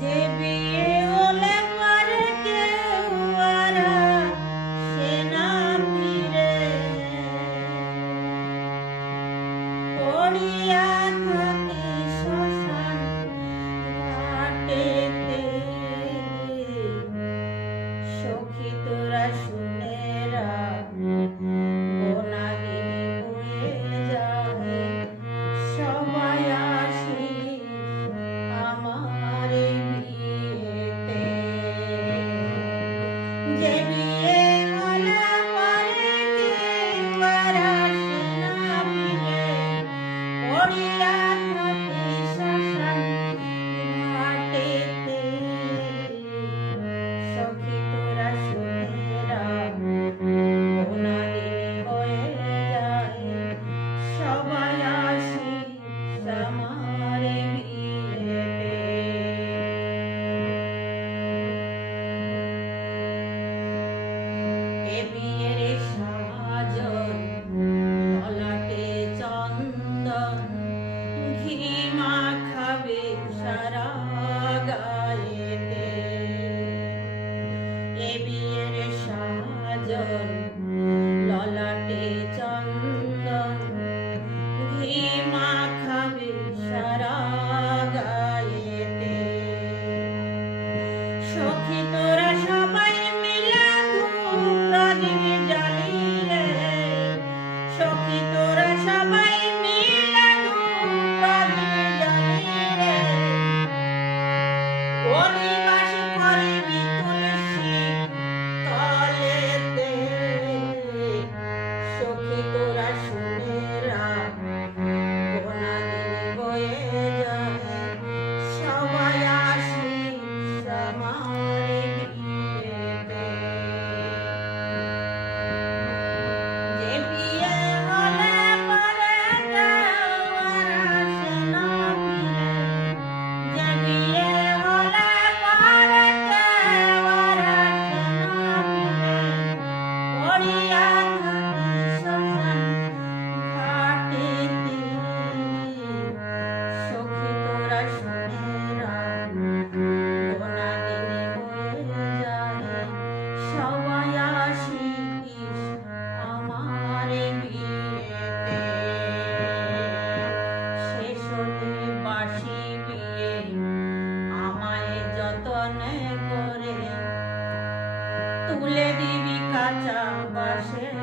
যে বিয়ে হলে পরে কেউ আর আসে না ফিরে, পড়িয়া থাকি শ্মশান ঘাটেতে। সখী তোরা শুনে রাখ, বনাগিনী বয়ে যায়, সবাই আসিস আমার বিয়েতে। যে বিয়ে হলে পরে কেউ আর আসে না ফিরে, পড়িয়া থাকি শ্মশান ঘাটেতে। সখী তোরা শুনে রাখ, বনাগিনী হয়ে যায়, সবাই আসিস আমার বিয়েতে। এ বিয়ের সাজন, ললাটে চন্দন, ঘি মাখাবে সারা গায়েতে। এ বিয়ের সাজন, ললাটে চন্দন, ঘি মাখাবে সারা গায়েতে। সখী তোরা সবাই মিলে ধূপ প্রদীপ জ্বালিয়ে, সখী তোরা সবাই মিলে ধূপ প্রদীপ জ্বালিয়ে, অধিবাস করবি তুলসী তলেতে। সখী তোরা শুনে রাখ, বনাগিনী বয়ে যায়, সবাই আসিস আমার বিয়েতে। যে বিয়ে হলে পরে কেউ আর আসে না ফিরে, যে বিয়ে হলে পরে কেউ আর আসে না ফিরে, পড়িয়া থাকি শ্মশান ঘাটেতে। সখী তোরা শুনে রাখ, বনাগিনী বয়ে যায়, সবাই আসিস আমার বিয়েতে। শেষ হলে বাসি বিয়ে আমায় যতনে করে, তুলে দিবি কাঁচা বাঁশের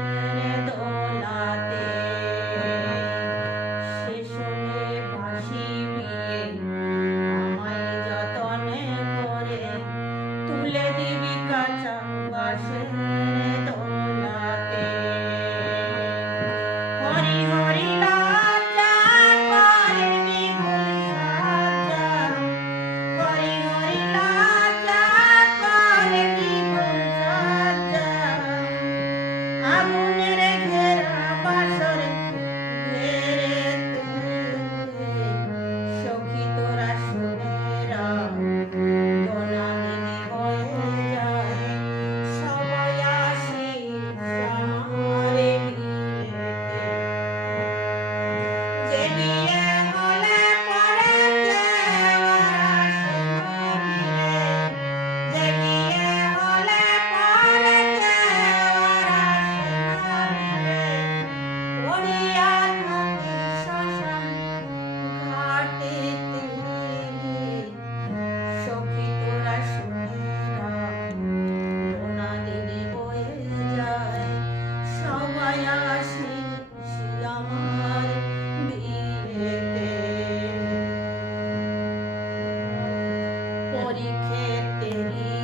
দোলাতে। শেষ হলে বাসি বিয়ে আমায় যতনে করে, তুলে দিবি কাঁচা বাঁশের দোলাতে। হরি হরি লজ্জা করবি ভুল সাজা, হরি হরি লজ্জা করবি ভুল সাজা। আগুনের ঘেরা বাসর ঘেরেতে। সখী তোরা শুনে রাখ, বনাগিনী বয়ে যায়, সবাই আসিস আমার বিয়েতে। যে বিয়ে হলে পরে কেউ আর আসে না ফিরে, যে বিয়ে হলে পরে কেউ আর আসে না ফিরে, পড়িয়া থাকি শ্মশান ঘাটেতে। সখী তোরা শুনে রাখ, বনাগিনী বয়ে যায়, সবাই আসিস আমার বিয়েতে। পরীক্ষে তেরি